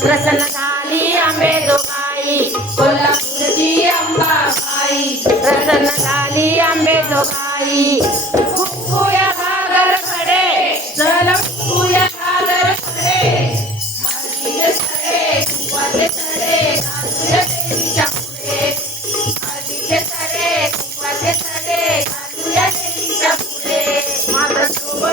प्रसन्न झाली आंबे दोघाई कोल्हापूरची अंबाबाई प्रसन्न झाली आंबे दोघाई खूप भागर पड़े चल